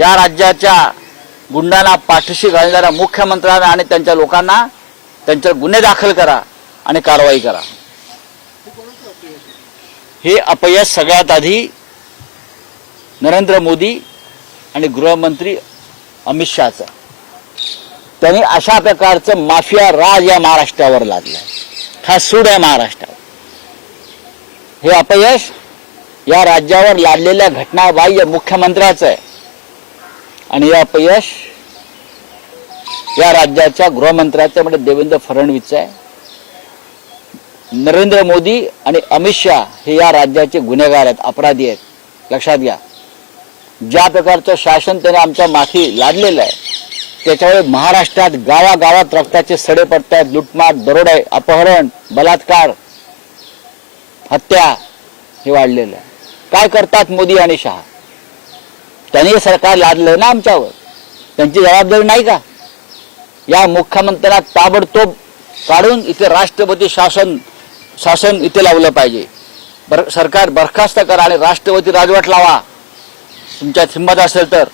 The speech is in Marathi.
या राज्याच्या गुंडांना पाठीशी घालणाऱ्या मुख्यमंत्र्यांना आणि त्यांच्या लोकांना त्यांच्यावर गुन्हे दाखल करा आणि कारवाई करा. हे अपयश सगळ्यात आधी नरेंद्र मोदी आणि गृहमंत्री अमित शहाचं. त्यांनी अशा प्रकारचं माफिया राज या महाराष्ट्रावर लादलं हा सूड आहे महाराष्ट्रावर. हे अपयश या राज्यावर लादलेल्या घटनाबाह्य मुख्यमंत्र्याचं आहे. आणि या अपयश या राज्याच्या गृहमंत्र्याचं म्हणजे देवेंद्र फडणवीस आहे. नरेंद्र मोदी आणि अमित शहा हे या राज्याचे गुन्हेगार आहेत अपराधी आहेत. लक्षात घ्या. ज्या प्रकारचं शासन त्याने आमच्या माथी लादलेलं आहे त्याच्यामुळे महाराष्ट्रात गावागावात रक्ताचे सडे पडत आहेत लुटमार दरोडे अपहरण बलात्कार हत्या हे वाढलेलं आहे. काय करतात मोदी आणि शहा? त्याने सरकार लादलं ना आमच्यावर. त्यांची जबाबदारी नाही का? या मुख्यमंत्र्यांना ताबडतोब काढून इथे राष्ट्रपती शासन शासन इथे लावलं पाहिजे. बर सरकार बरखास्त करा आणि राष्ट्रपती राजवट लावा. तुमच्यात हिंमत असेल तर.